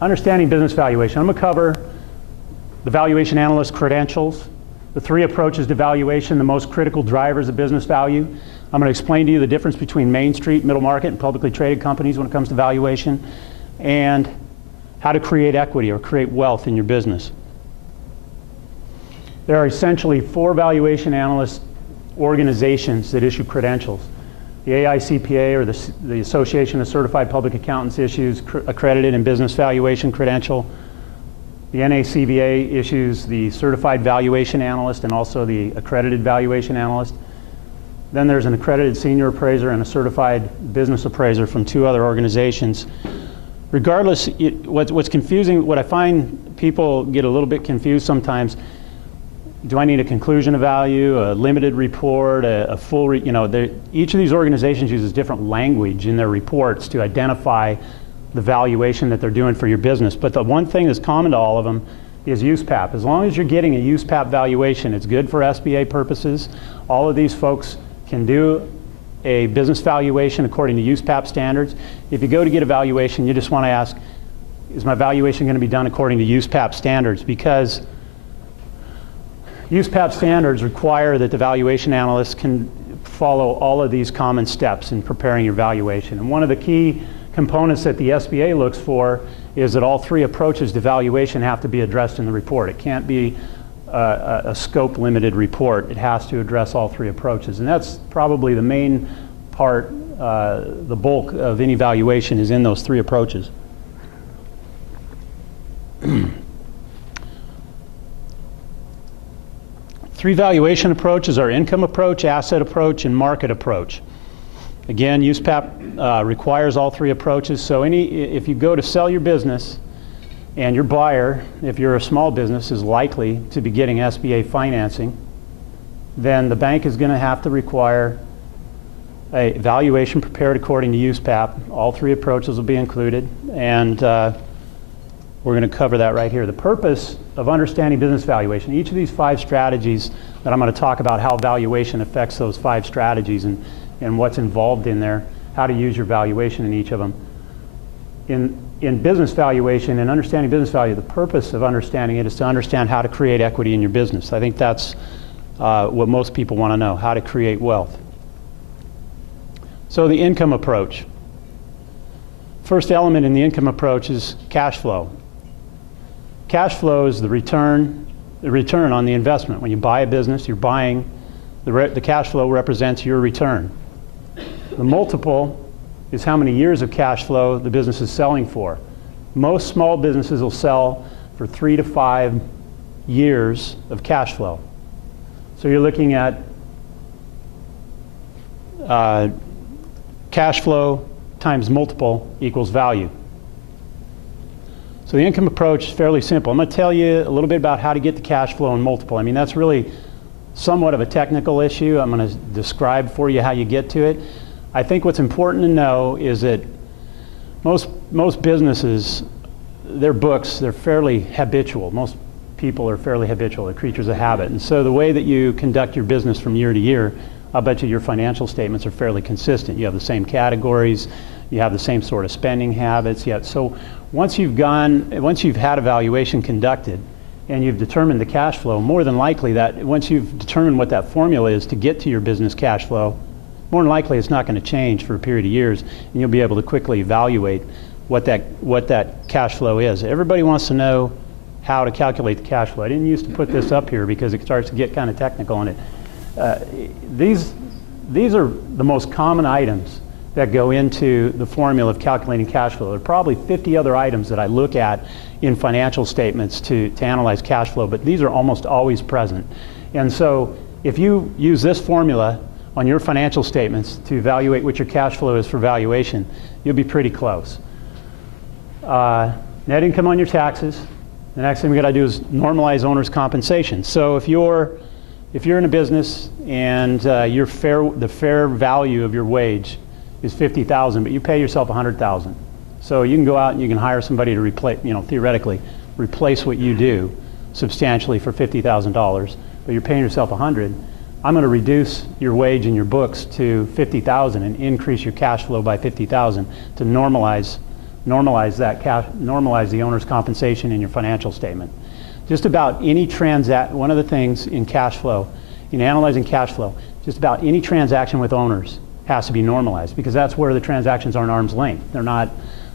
understanding business valuation. I'm going to cover the valuation analyst credentials, the 3 approaches to valuation, the most critical drivers of business value. I'm going to explain to you the difference between Main Street, middle market, and publicly traded companies when it comes to valuation, and how to create equity or create wealth in your business. There are essentially 4 valuation analyst organizations that issue credentials. The AICPA, or the Association of Certified Public Accountants, issues accredited and business valuation credential. The NACVA issues the Certified Valuation Analyst and also the Accredited Valuation Analyst. Then there's an accredited senior appraiser and a certified business appraiser from 2 other organizations. Regardless, what's confusing, what I find people get a little bit confused sometimes, do I need a conclusion of value, a limited report, a full, each of these organizations uses different language in their reports to identify the valuation that they're doing for your business. But the one thing that's common to all of them is USPAP. As long as you're getting a USPAP valuation, it's good for SBA purposes. All of these folks can do a business valuation according to USPAP standards. If you go to get a valuation, you just want to ask, is my valuation going to be done according to USPAP standards? Because USPAP standards require that the valuation analyst can follow all of these common steps in preparing your valuation. And one of the key components that the SBA looks for is that all 3 approaches to valuation have to be addressed in the report. It can't be a scope limited report. It has to address all 3 approaches. And that's probably the main part, the bulk of any valuation is in those 3 approaches. 3 valuation approaches are income approach, asset approach, and market approach. Again, USPAP requires all 3 approaches. So if you go to sell your business and your buyer, if you're a small business, is likely to be getting SBA financing, then the bank is going to have to require a valuation prepared according to USPAP. All 3 approaches will be included, and we're going to cover that right here. The purpose of understanding business valuation, each of these 5 strategies that I'm going to talk about how valuation affects those 5 strategies and what's involved in there, how to use your valuation in each of them. In business valuation and understanding business value, the purpose of understanding it is to understand how to create equity in your business. I think that's what most people want to know, how to create wealth. So the income approach. First element in the income approach is cash flow. Cash flow is the return on the investment. When you buy a business, you're buying, the cash flow represents your return. The multiple is how many years of cash flow the business is selling for. Most small businesses will sell for 3 to 5 years of cash flow. So you're looking at cash flow times multiple equals value. So the income approach is fairly simple. I'm going to tell you a little bit about how to get the cash flow and multiple. I mean, that's really somewhat of a technical issue. I'm going to describe for you how you get to it. I think what's important to know is that most businesses, their books, they're fairly habitual. Most people are fairly habitual. They're creatures of habit. And so the way that you conduct your business from year to year, I'll bet you your financial statements are fairly consistent. You have the same categories. You have the same sort of spending habits. So once you've had a valuation conducted and you've determined the cash flow, more than likely that once you've determined what that formula is to get to your business cash flow, more than likely it's not going to change for a period of years, and you'll be able to quickly evaluate what that cash flow is. Everybody wants to know how to calculate the cash flow. I didn't used to put this up here because it starts to get kind of technical in it. These are the most common items that go into the formula of calculating cash flow. There are probably 50 other items that I look at in financial statements to analyze cash flow, but these are almost always present. And so if you use this formula on your financial statements to evaluate what your cash flow is for valuation, you'll be pretty close. Net income on your taxes. The next thing we got to do is normalize owner's compensation. So if you're in a business and the fair value of your wage is $50,000, but you pay yourself $100,000. So you can go out and you can hire somebody to replace, theoretically, replace what you do substantially for $50,000, but you're paying yourself $100,000. I'm going to reduce your wage in your books to $50,000 and increase your cash flow by $50,000 to normalize normalize that normalize the owner's compensation in your financial statement. Just about any one of the things in cash flow, in analyzing cash flow, just about any transaction with owners has to be normalized, because that's where the transactions are an arm's length.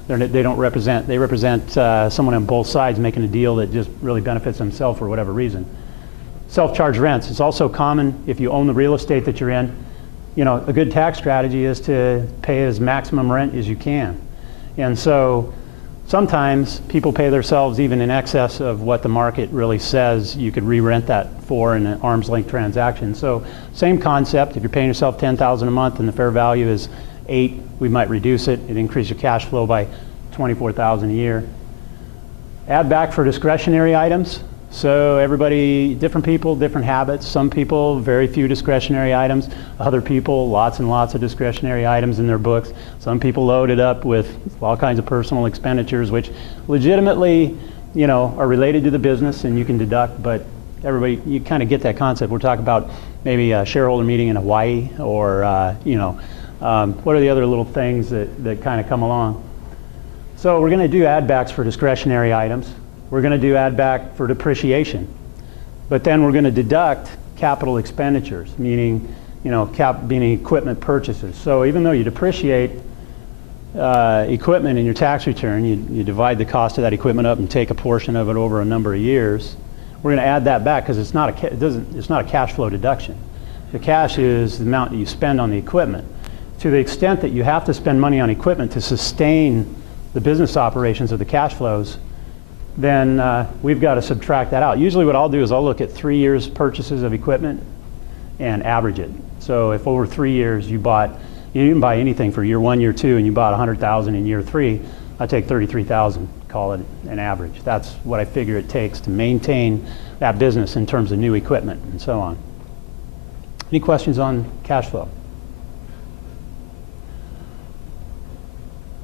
They don't represent, they represent someone on both sides making a deal that just really benefits themselves for whatever reason. Self-charged rents. It's also common if you own the real estate that you're in. You know, a good tax strategy is to pay as maximum rent as you can. And so sometimes people pay themselves even in excess of what the market really says you could re-rent that for in an arm's length transaction. So same concept. If you're paying yourself $10,000 a month and the fair value is $8,000, we might reduce it. It increase your cash flow by $24,000 a year. Add back for discretionary items. So everybody, different people, different habits. Some people, very few discretionary items. Other people, lots and lots of discretionary items in their books. Some people load it up with all kinds of personal expenditures, which legitimately, you know, are related to the business and you can deduct, but everybody, you kind of get that concept. We're talking about maybe a shareholder meeting in Hawaii, or, you know, what are the other little things that kind of come along? So we're going to do add backs for discretionary items. We're going to do add back for depreciation, but then we're going to deduct capital expenditures, meaning, you know, meaning equipment purchases. So even though you depreciate equipment in your tax return, you divide the cost of that equipment up and take a portion of it over a number of years. We're going to add that back because it's not a cash flow deduction. The cash is the amount that you spend on the equipment. To the extent that you have to spend money on equipment to sustain the business operations of the cash flows, then we've got to subtract that out. Usually what I'll do is I'll look at 3 years purchases of equipment and average it. So if over 3 years you didn't buy anything for year 1, year 2, and you bought $100,000 in year 3, I take $33,000, call it an average. That's what I figure it takes to maintain that business in terms of new equipment and so on. Any questions on cash flow?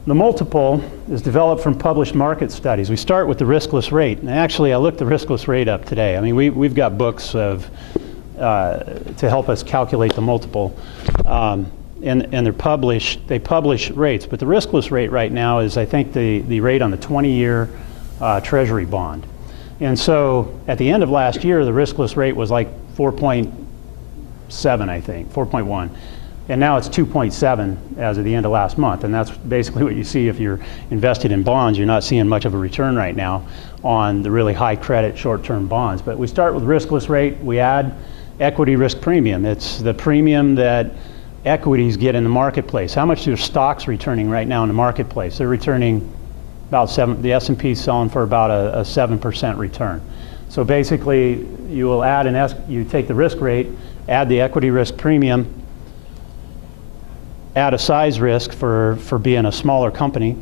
The multiple is developed from published market studies. We start with the riskless rate. And actually, I looked the riskless rate up today. I mean, we've got books to help us calculate the multiple. And they publish rates. But the riskless rate right now is, I think, the rate on the 20-year Treasury bond. And so at the end of last year, the riskless rate was like 4.7, I think, 4.1. And now it's 2.7 as of the end of last month. And that's basically what you see if you're invested in bonds. You're not seeing much of a return right now on the really high credit short-term bonds. But we start with riskless rate. We add equity risk premium. It's the premium that equities get in the marketplace. How much are stocks returning right now in the marketplace? They're returning about 7, the S&P's selling for about a 7% return. So basically, you will add you take the risk rate, add the equity risk premium, add a size risk for being a smaller company,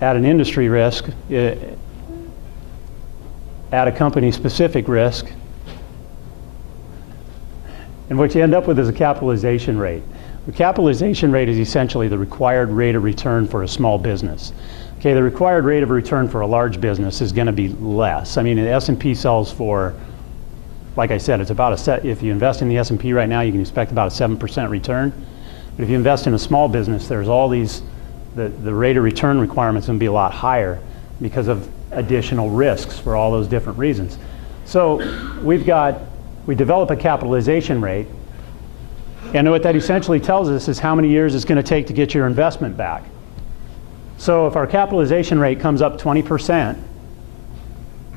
add an industry risk, add a company-specific risk, and what you end up with is a capitalization rate. The capitalization rate is essentially the required rate of return for a small business. Okay, the required rate of return for a large business is going to be less. I mean, the S&P sells for, like I said, it's about if you invest in the S&P right now, you can expect about a 7% return. But if you invest in a small business, there's all these, the rate of return requirements going to be a lot higher because of additional risks for all those different reasons. So we develop a capitalization rate, and what that essentially tells us is how many years it's going to take to get your investment back. So if our capitalization rate comes up 20%,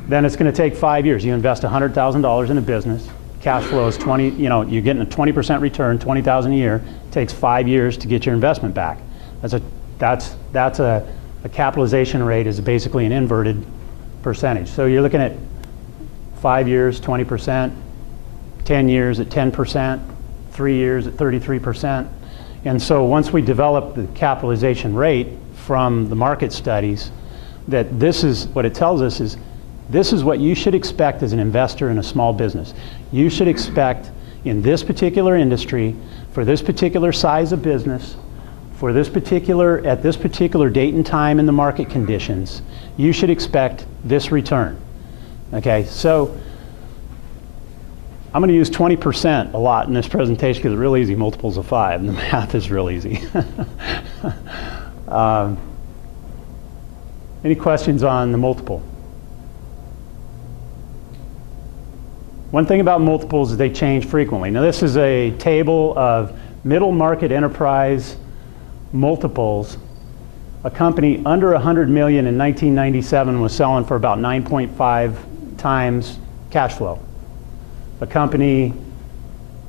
then it's going to take 5 years. You invest $100,000 in a business. Cash flow is 20, you know, you're getting a 20% return, 20,000 a year. It takes 5 years to get your investment back. That's a capitalization rate is basically an inverted percentage. So you're looking at 5 years, 20%, 10 years at 10%, 3 years at 33%. And so once we develop the capitalization rate from the market studies, that this is what it tells us is this is what you should expect as an investor in a small business. You should expect in this particular industry, for this particular size of business, for this particular, at this particular date and time in the market conditions, you should expect this return. Okay, so I'm going to use 20% a lot in this presentation because it's real easy, multiples of 5, and the math is real easy. Any questions on the multiple? One thing about multiples is they change frequently. Now this is a table of middle market enterprise multiples. A company under 100 million in 1997 was selling for about 9.5 times cash flow. A company,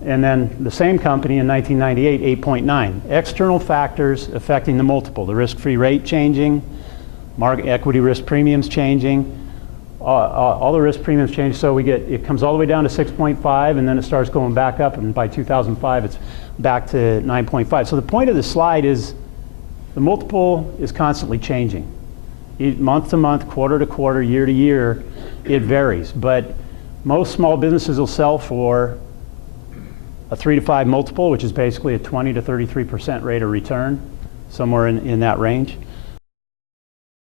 and then the same company in 1998, 8.9. External factors affecting the multiple, the risk-free rate changing, market equity risk premiums changing, all the risk premiums change, so it comes all the way down to 6.5, and then it starts going back up, and by 2005 it's back to 9.5. So the point of the slide is the multiple is constantly changing. Month to month, quarter to quarter, year to year, it varies. But most small businesses will sell for a 3 to 5 multiple, which is basically a 20 to 33% rate of return, somewhere in that range.